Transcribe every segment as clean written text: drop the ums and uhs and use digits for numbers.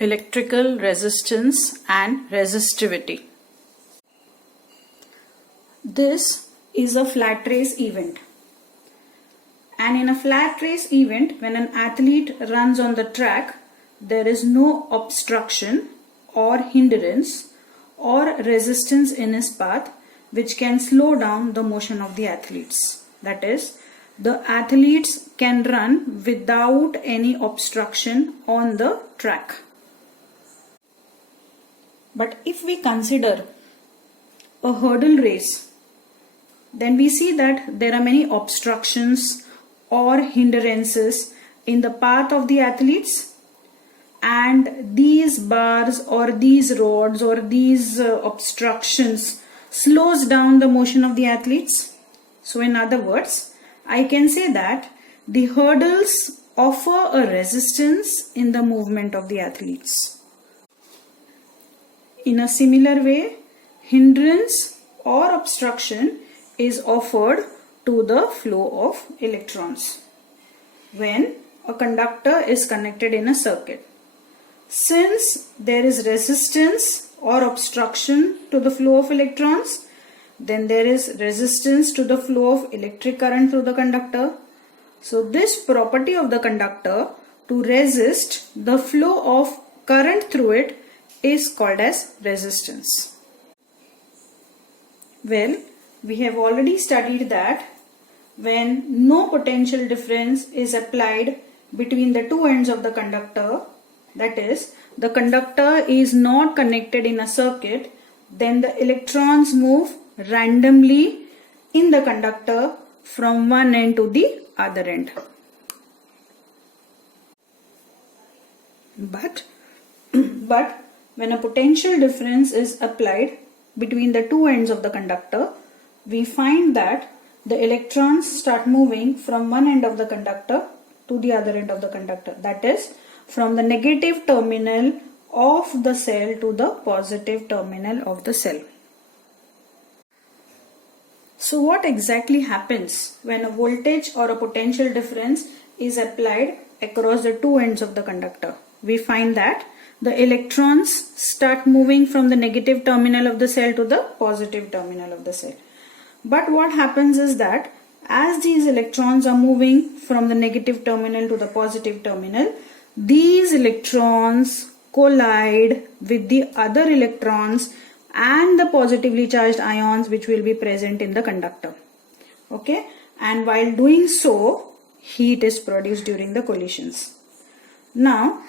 electrical resistance and resistivity. This is a flat race event. And in a flat race event, when an athlete runs on the track, there is no obstruction or hindrance or resistance in his path which can slow down the motion of the athletes. That is, the athletes can run without any obstruction on the track. But if we consider a hurdle race, then we see that there are many obstructions or hindrances in the path of the athletes, and these bars or these rods or these obstructions slows down the motion of the athletes. So in other words, I can say that the hurdles offer a resistance in the movement of the athletes. In a similar way, hindrance or obstruction is offered to the flow of electrons when a conductor is connected in a circuit. Since there is resistance or obstruction to the flow of electrons, then there is resistance to the flow of electric current through the conductor. So this property of the conductor to resist the flow of current through it is called as resistance. Well, we have already studied that when no potential difference is applied between the two ends of the conductor, that is, the conductor is not connected in a circuit, then the electrons move randomly in the conductor from one end to the other end. But when a potential difference is applied between the two ends of the conductor, we find that the electrons start moving from one end of the conductor to the other end of the conductor. That is, from the negative terminal of the cell to the positive terminal of the cell. So what exactly happens when a voltage or a potential difference is applied across the two ends of the conductor? We find that the electrons start moving from the negative terminal of the cell to the positive terminal of the cell. But what happens is that as these electrons are moving from the negative terminal to the positive terminal, these electrons collide with the other electrons and the positively charged ions which will be present in the conductor. Okay, and while doing so, heat is produced during the collisions. Now,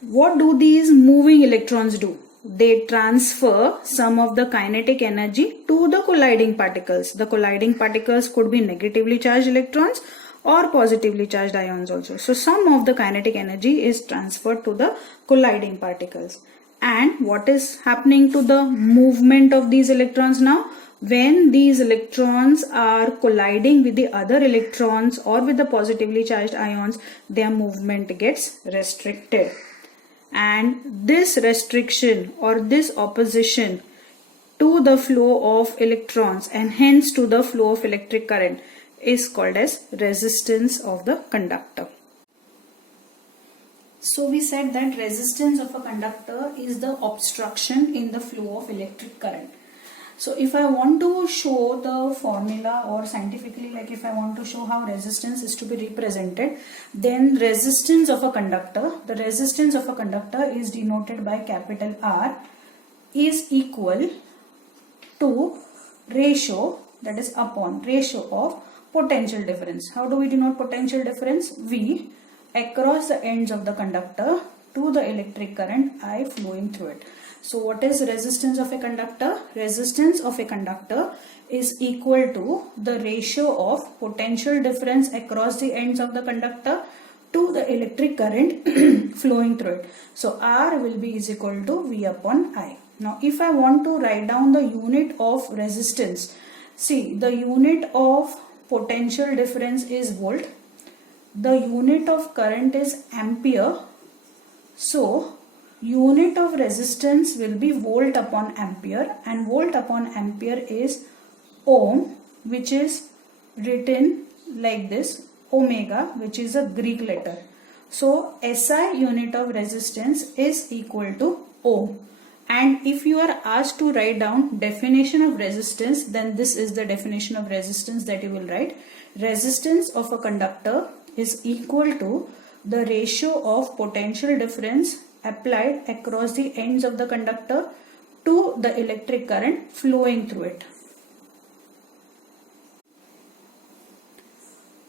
what do these moving electrons do? They transfer some of the kinetic energy to the colliding particles. The colliding particles could be negatively charged electrons or positively charged ions also. So some of the kinetic energy is transferred to the colliding particles. And what is happening to the movement of these electrons now? When these electrons are colliding with the other electrons or with the positively charged ions, their movement gets restricted. And this restriction or this opposition to the flow of electrons and hence to the flow of electric current is called as resistance of the conductor. So we said that resistance of a conductor is the obstruction in the flow of electric current. So if I want to show the formula, or scientifically, like if I want to show how resistance is to be represented, then resistance of a conductor, the resistance of a conductor is denoted by capital R, is equal to ratio, that is upon ratio of potential difference. How do we denote potential difference? V across the ends of the conductor to the electric current I flowing through it. So what is resistance of a conductor? Resistance of a conductor is equal to the ratio of potential difference across the ends of the conductor to the electric current flowing through it. So R will be is equal to V upon I. Now if I want to write down the unit of resistance, see, the unit of potential difference is volt, the unit of current is ampere. So unit of resistance will be volt upon ampere, and volt upon ampere is ohm, which is written like this, omega, which is a Greek letter. So SI unit of resistance is equal to ohm. And if you are asked to write down definition of resistance, then this is the definition of resistance that you will write. Resistance of a conductor is equal to the ratio of potential difference applied across the ends of the conductor to the electric current flowing through it.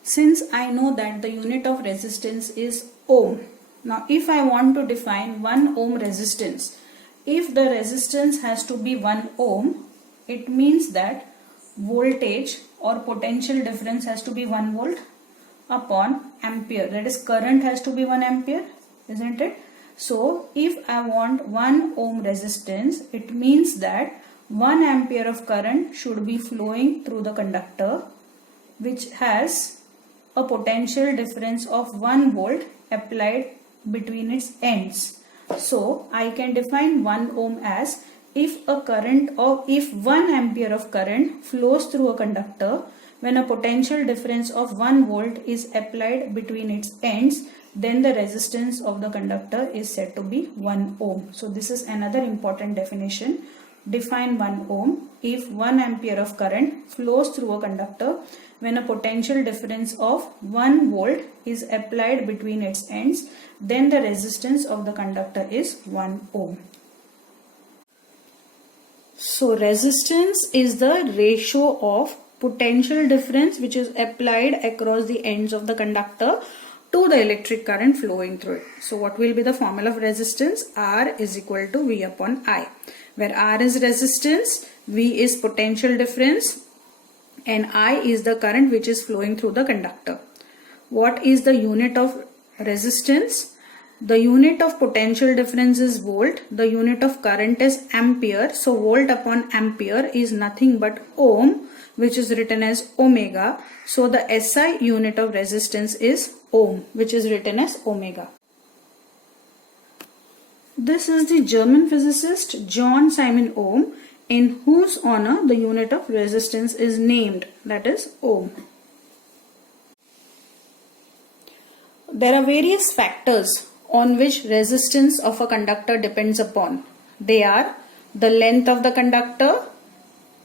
Since I know that the unit of resistance is ohm, now if I want to define 1 ohm resistance, if the resistance has to be 1 ohm, it means that voltage or potential difference has to be 1 volt upon ampere. That is, current has to be 1 ampere, isn't it? So if I want 1 ohm resistance, it means that 1 ampere of current should be flowing through the conductor, which has a potential difference of 1 volt applied between its ends. So I can define 1 ohm as if 1 ampere of current flows through a conductor when a potential difference of 1 volt is applied between its ends, then the resistance of the conductor is said to be 1 ohm. So this is another important definition. Define 1 ohm if 1 ampere of current flows through a conductor when a potential difference of 1 volt is applied between its ends, then the resistance of the conductor is 1 ohm. So resistance is the ratio of potential difference which is applied across the ends of the conductor to the electric current flowing through it. So what will be the formula of resistance? R is equal to V upon I, where R is resistance, V is potential difference, and I is the current which is flowing through the conductor. What is the unit of resistance? The unit of potential difference is volt. The unit of current is ampere. So volt upon ampere is nothing but ohm, which is written as omega. So the SI unit of resistance is ohm, which is written as omega. This is the German physicist John Simon Ohm, in whose honor the unit of resistance is named, that is ohm. There are various factors on which resistance of a conductor depends upon. They are the length of the conductor,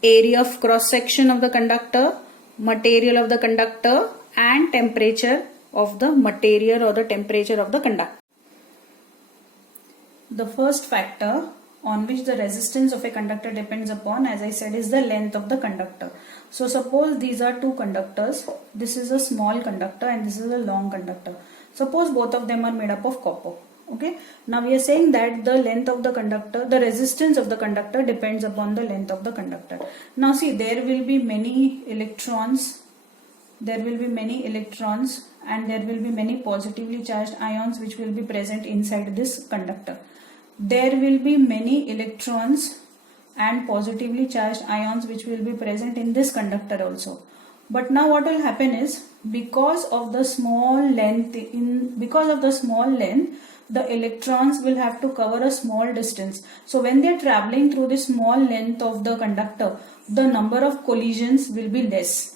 area of cross section of the conductor, material of the conductor, and temperature of the material or the temperature of the conductor. The first factor on which the resistance of a conductor depends upon, as I said, is the length of the conductor. So suppose these are two conductors. This is a small conductor and this is a long conductor. Suppose both of them are made up of copper. Okay. Now we are saying that the length of the conductor, the resistance of the conductor depends upon the length of the conductor. Now see, there will be many electrons. There will be many electrons and there will be many positively charged ions which will be present inside this conductor. There will be many electrons and positively charged ions which will be present in this conductor also. But now what will happen is, because of the small length, the electrons will have to cover a small distance. So when they are traveling through the small length of the conductor, the number of collisions will be less.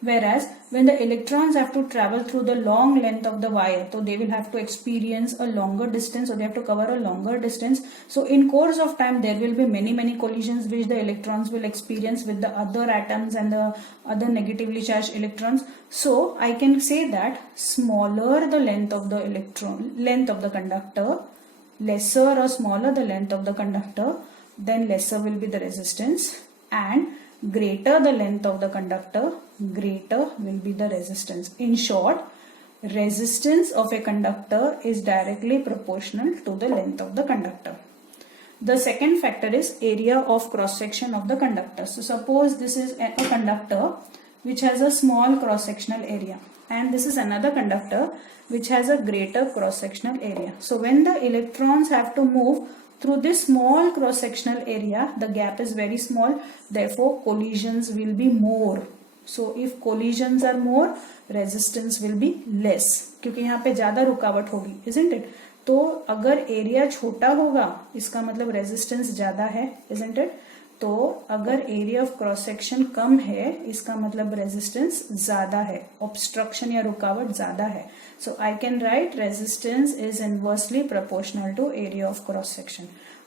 Whereas when the electrons have to travel through the long length of the wire, so they will have to experience a longer distance, or they have to cover a longer distance. So in course of time there will be many collisions which the electrons will experience with the other atoms and the other negatively charged electrons. So I can say that smaller the length of the conductor, lesser or smaller the length of the conductor, then lesser will be the resistance, and greater the length of the conductor, greater will be the resistance. In short, resistance of a conductor is directly proportional to the length of the conductor. The second factor is area of cross section of the conductor. So suppose this is a conductor which has a small cross sectional area, and this is another conductor which has a greater cross sectional area. So when the electrons have to move through this small cross sectional area, the gap is very small, therefore collisions will be more. So if collisions are more, resistance will be less, क्योंकि यहाँ पे ज्यादा रुकावट होगी, isn't it? तो अगर area छोटा होगा इसका मतलब रेजिस्टेंस ज्यादा है, isn't it? तो अगर एरिया ऑफ क्रॉस सेक्शन कम है इसका मतलब रेजिस्टेंस ज्यादा है, ऑब्स्ट्रक्शन या रुकावट ज्यादा है. So I can write resistance is inversely proportional to area of cross section.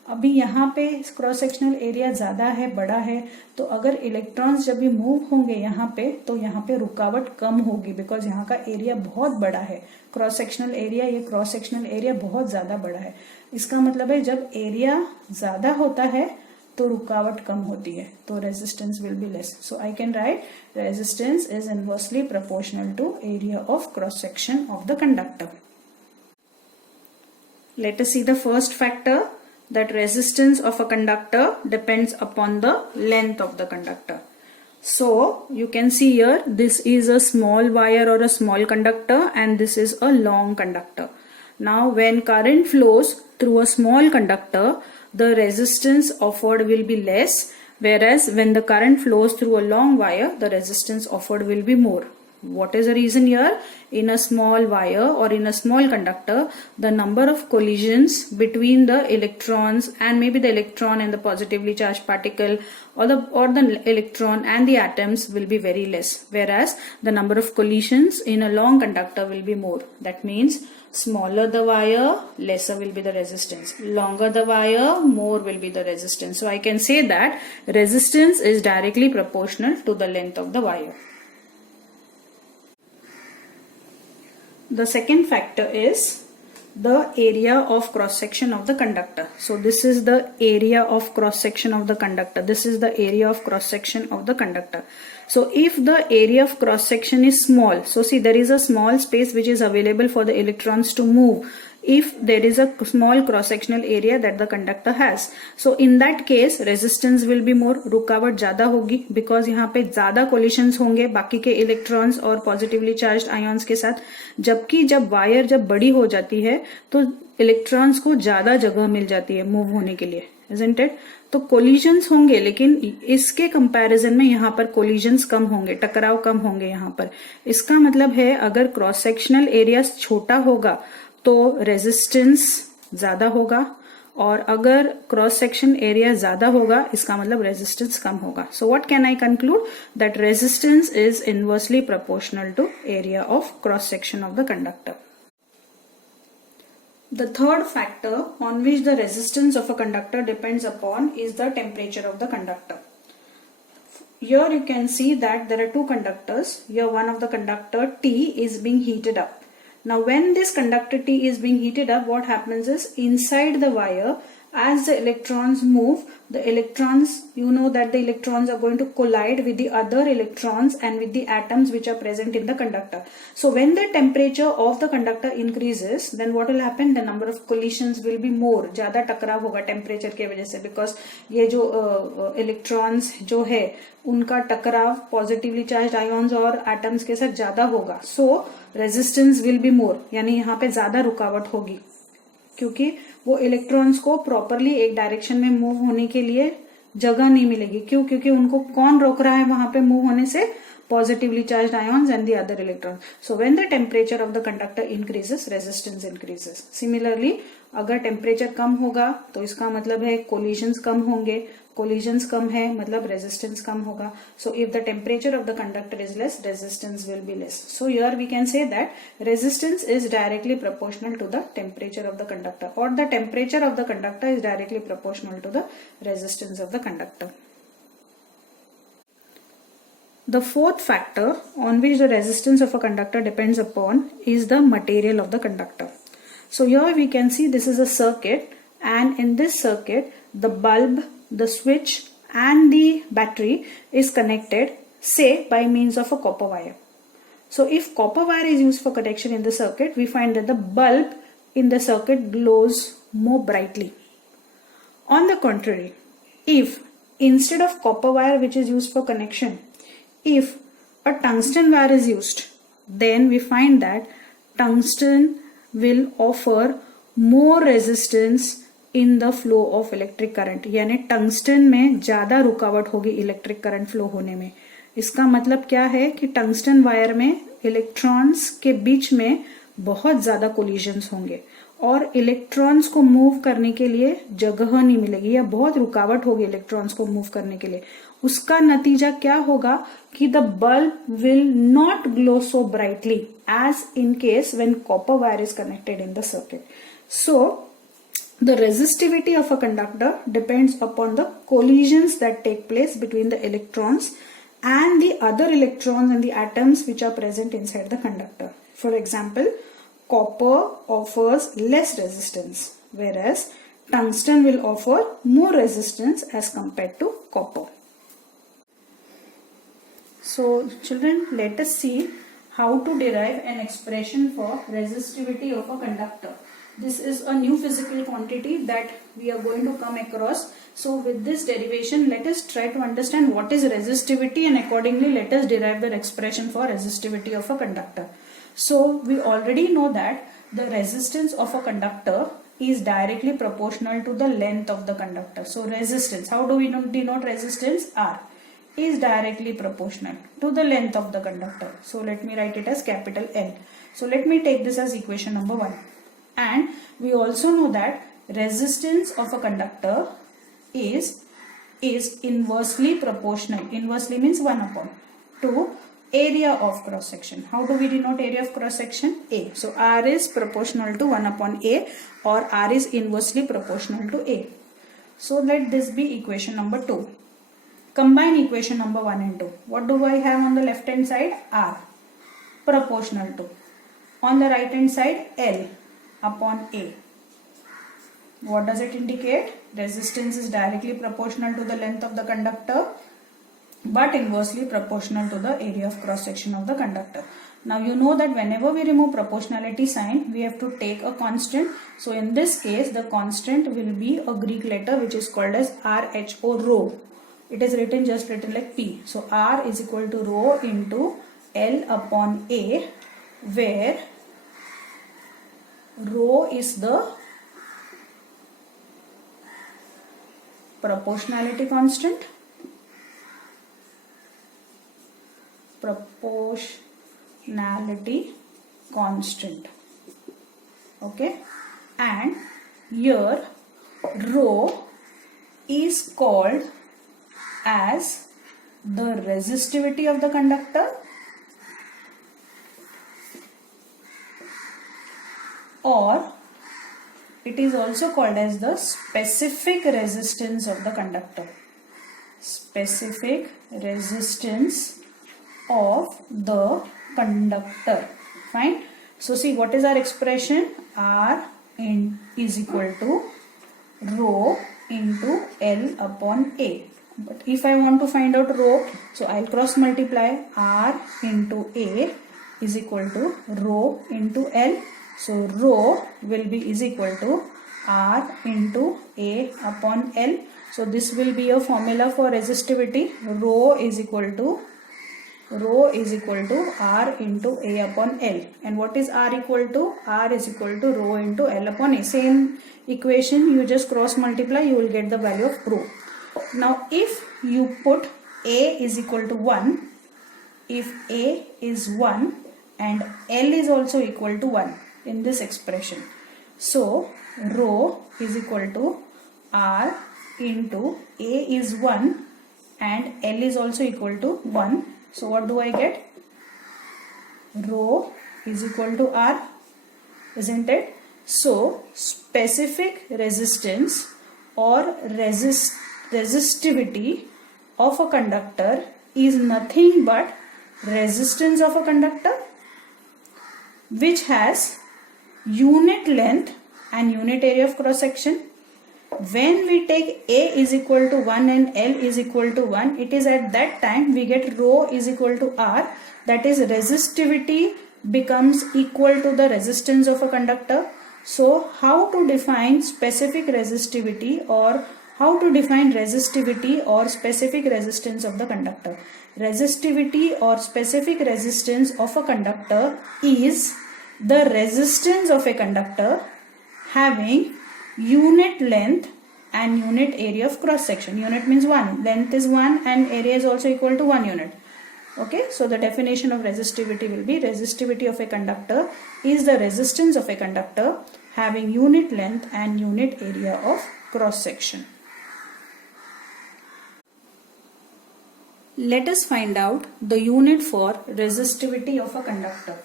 अभी यहाँ पे क्रॉस सेक्शनल एरिया ज्यादा है, बड़ा है, तो अगर इलेक्ट्रॉन्स जब भी मूव होंगे यहाँ पे तो यहाँ पे रुकावट कम होगी, बिकॉज यहाँ का एरिया बहुत बड़ा है. क्रॉस सेक्शनल एरिया, ये क्रॉस सेक्शनल एरिया बहुत ज्यादा बड़ा है. इसका मतलब है जब एरिया ज्यादा होता है तो रुकावट कम होती है, तो resistance will be less. So I can write resistance is inversely proportional to area of cross section of the conductor. Let us see the first factor, that resistance of a conductor depends upon the length of the conductor. So you can see here, this is a small wire or a small conductor and this is a long conductor. Now when current flows through a small conductor, the resistance offered will be less, whereas when the current flows through a long wire, the resistance offered will be more. What is the reason here? In a small wire or in a small conductor, the number of collisions between the electrons and maybe the electron and the positively charged particle or the electron and the atoms will be very less, whereas the number of collisions in a long conductor will be more. That means smaller the wire, lesser will be the resistance. Longer the wire, more will be the resistance. So I can say that resistance is directly proportional to the length of the wire. The second factor is the area of cross section of the conductor. So this is the area of cross section of the conductor. This is the area of cross section of the conductor. So if the area of cross section is small, so see there is a small space which is available for the electrons to move if there is a small cross sectional area that the conductor has. So in that case resistance will be more, रुकावट ज्यादा होगी, because यहाँ पे ज्यादा collisions होंगे बाकी के electrons और पॉजिटिवली चार्ज्ड आयन्स के साथ. जबकि जब वायर जब बड़ी हो जाती है तो इलेक्ट्रॉन्स को ज्यादा जगह मिल जाती है मूव होने के लिए, isn't it? तो कोलिजन्स होंगे, लेकिन इसके कंपैरिजन में यहाँ पर कोलिजन्स कम होंगे, टकराव कम होंगे यहाँ पर. इसका मतलब है अगर क्रॉस सेक्शनल एरिया छोटा होगा तो रेजिस्टेंस ज्यादा होगा, और अगर क्रॉस सेक्शन एरिया ज्यादा होगा इसका मतलब रेजिस्टेंस कम होगा. So what can I conclude? That resistance is inversely proportional to area of cross section of the conductor. The third factor on which the resistance of a conductor depends upon is the temperature of the conductor. Here you can see that there are two conductors. Here one of the conductor T is being heated up. Now when this conductor T is being heated up, what happens is inside the wire, as the electrons move, the electrons, you know that the electrons are going to collide with the other electrons and with the atoms which are present in the conductor. So when the temperature of the conductor increases, then what will happen? The number of collisions will be more. ज्यादा टकराव होगा temperature की वजह से, because ये जो electrons जो है उनका टकराव पॉजिटिवली चार्ज आयन्स और एटम्स के साथ ज्यादा होगा. सो रेजिस्टेंस विल बी मोर, यानी यहाँ पे ज्यादा रुकावट होगी, क्योंकि वो इलेक्ट्रॉन्स को प्रॉपरली एक डायरेक्शन में मूव होने के लिए जगह नहीं मिलेगी. क्यों? क्योंकि उनको कौन रोक रहा है वहां पे मूव होने से? positively charged ions and the other electrons. So when the temperature of the conductor increases, resistance increases. Similarly, अगर टेम्परेचर कम होगा तो इसका मतलब है कोलिजन्स कम होंगे, कोलिजन्स कम है मतलब रेजिस्टेंस कम होगा. So if the temperature of the conductor is less, resistance will be less. So here we can say that resistance is directly proportional to the temperature of the conductor, और the temperature of the conductor is directly proportional to the resistance of the conductor. The fourth factor on which the resistance of a conductor depends upon is the material of the conductor. So here we can see this is a circuit, and in this circuit the bulb, the switch and the battery is connected, say by means of a copper wire. So if copper wire is used for connection in the circuit, we find that the bulb in the circuit glows more brightly. On the contrary, if instead of copper wire which is used for connection, if a tungsten wire is used, then we find that tungsten will offer more resistance in the flow of electric current. यानी tungsten में ज्यादा रुकावट होगी electric current flow होने में. इसका मतलब क्या है कि टंगस्टन वायर में इलेक्ट्रॉन्स के बीच में बहुत ज्यादा कोलिजन्स होंगे, और इलेक्ट्रॉन्स को मूव करने के लिए जगह नहीं मिलेगी या बहुत रुकावट होगी इलेक्ट्रॉन्स को मूव करने के लिए, उसका नतीजा क्या होगा कि the bulb will not glow so brightly as in case when copper wire is connected in the circuit. So the resistivity of a conductor depends upon the collisions that take place between the electrons and the other electrons and the atoms which are present inside the conductor. For example, copper offers less resistance, whereas tungsten will offer more resistance as compared to copper. So children, let us see how to derive an expression for resistivity of a conductor. This is a new physical quantity that we are going to come across. So with this derivation, let us try to understand what is resistivity, and accordingly let us derive the expression for resistivity of a conductor. So we already know that the resistance of a conductor is directly proportional to the length of the conductor. So resistance, how do we denote resistance? R is directly proportional to the length of the conductor. So let me write it as capital L. So let me take this as equation number 1. And we also know that resistance of a conductor is inversely proportional. Inversely means 1 upon to area of cross section. How do we denote area of cross section? A. So R is proportional to 1 upon A, or R is inversely proportional to A. So let this be equation number 2. Combine equation number 1 and 2. What do I have on the left hand side? R proportional to. On the right hand side, L upon A. What does it indicate? Resistance is directly proportional to the length of the conductor but inversely proportional to the area of cross section of the conductor. Now you know that whenever we remove proportionality sign, we have to take a constant. So in this case, the constant will be a Greek letter which is called as RHO, rho. It is just written like P. So R is equal to rho into L upon A, where rho is the proportionality constant. Okay, and here rho is called as the resistivity of the conductor, or it is also called as the specific resistance of the conductor. Specific resistance of the conductor. Fine. So see, what is our expression? R is equal to rho into L upon A. But if I want to find out rho, so I'll cross multiply. R into A is equal to rho into L. So rho will be is equal to R into A upon L. So this will be a formula for resistivity. Rho is equal to R into A upon L. And what is R equal to? R is equal to rho into L upon A. Same equation, you just cross multiply, you will get the value of rho. Now if you put A is equal to 1, if A is 1 and L is also equal to 1 in this expression, so rho is equal to R into A is 1 and L is also equal to 1. So what do I get? Rho is equal to R, isn't it? So specific resistance or resistivity of a conductor is nothing but resistance of a conductor which has unit length and unit area of cross section. When we take A is equal to 1 and L is equal to 1, it is at that time we get rho is equal to R, that is resistivity becomes equal to the resistance of a conductor. So how to define specific resistivity or how to define resistivity or specific resistance of the conductor? Resistivity or specific resistance of a conductor is the resistance of a conductor having unit length and unit area of cross section. Unit means 1, length is 1 and area is also equal to 1 unit. Okay, so the definition of resistivity will be resistivity of a conductor is the resistance of a conductor having unit length and unit area of cross section. Let us find out the unit for resistivity of a conductor.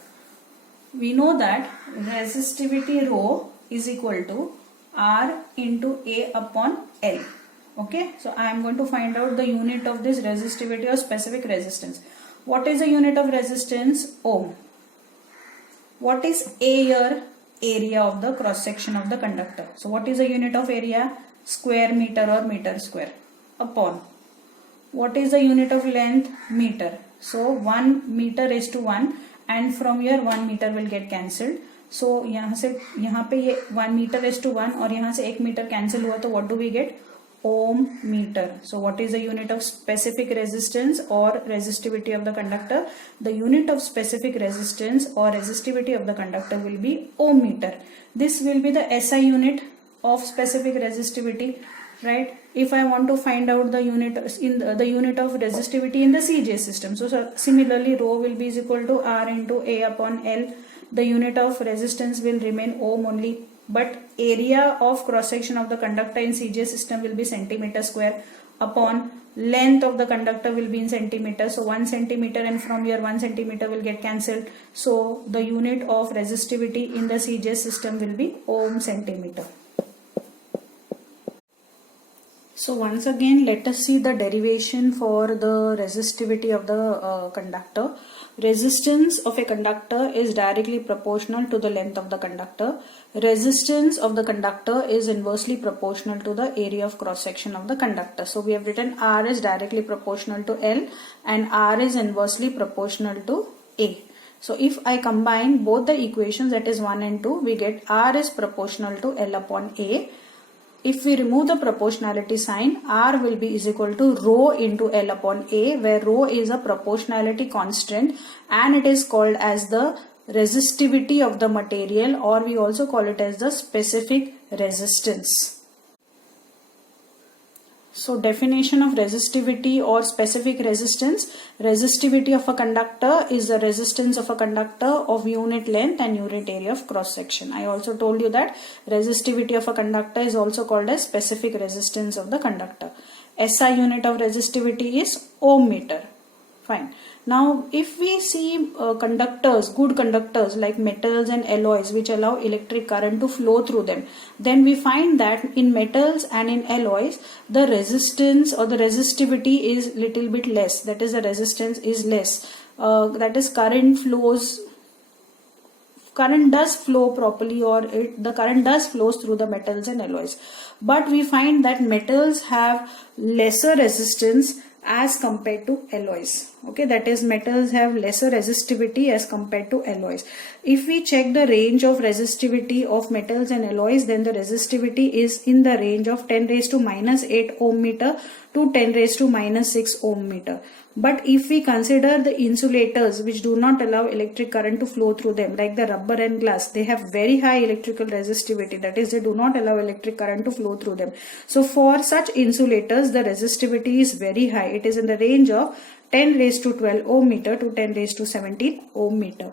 We know that resistivity rho is equal to R into A upon L. Okay, so I am going to find out the unit of this resistivity or specific resistance. What is the unit of resistance? Ohm. What is A here? Area of the cross section of the conductor. So what is the unit of area? Square meter or meter square upon. What is the unit of length? Meter. So 1 meter is to 1 and from here 1 meter will get cancelled. So यहाँ पे ये 1 meter is to 1 और यहाँ से 1 meter cancel हुआ तो what do we get? Ohm meter. So what is the unit of specific resistance or resistivity of the conductor? The unit of specific resistance or resistivity of the conductor will be ohm meter. This will be the SI unit of specific resistivity, right? If I want to find out the unit in the unit of resistivity in the CJ system, so similarly rho will be is equal to R into A upon L. The unit of resistance will remain ohm only, but area of cross section of the conductor in CJ system will be centimeter square upon length of the conductor will be in centimeter. So 1 centimeter and from here 1 centimeter will get cancelled. So the unit of resistivity in the CJ system will be ohm centimeter. So once again, let us see the derivation for the resistivity of the conductor. Resistance of a conductor is directly proportional to the length of the conductor. Resistance of the conductor is inversely proportional to the area of cross section of the conductor. So we have written R is directly proportional to L and R is inversely proportional to A. So if I combine both the equations, that is 1 and 2, we get R is proportional to L upon A. If we remove the proportionality sign, R will be is equal to rho into L upon A, where rho is a proportionality constant and it is called as the resistivity of the material, or we also call it as the specific resistance. So definition of resistivity or specific resistance. Resistivity of a conductor is the resistance of a conductor of unit length and unit area of cross section. I also told you that resistivity of a conductor is also called as specific resistance of the conductor. SI unit of resistivity is ohm meter. Fine. Now if we see conductors, good conductors like metals and alloys which allow electric current to flow through them, then we find that in metals and in alloys the resistance or the resistivity is little bit less, that is the resistance is less, that is current does flow properly, or the current does flows through the metals and alloys. But we find that metals have lesser resistance as compared to alloys. Okay, that is metals have lesser resistivity as compared to alloys. If we check the range of resistivity of metals and alloys, then the resistivity is in the range of 10 raised to minus 8 ohm meter to 10 raised to minus 6 ohm meter. But if we consider the insulators which do not allow electric current to flow through them, like the rubber and glass, they have very high electrical resistivity, that is they do not allow electric current to flow through them. So for such insulators the resistivity is very high. It is in the range of 10 raised to 12 ohm meter to 10 raised to 17 ohm meter.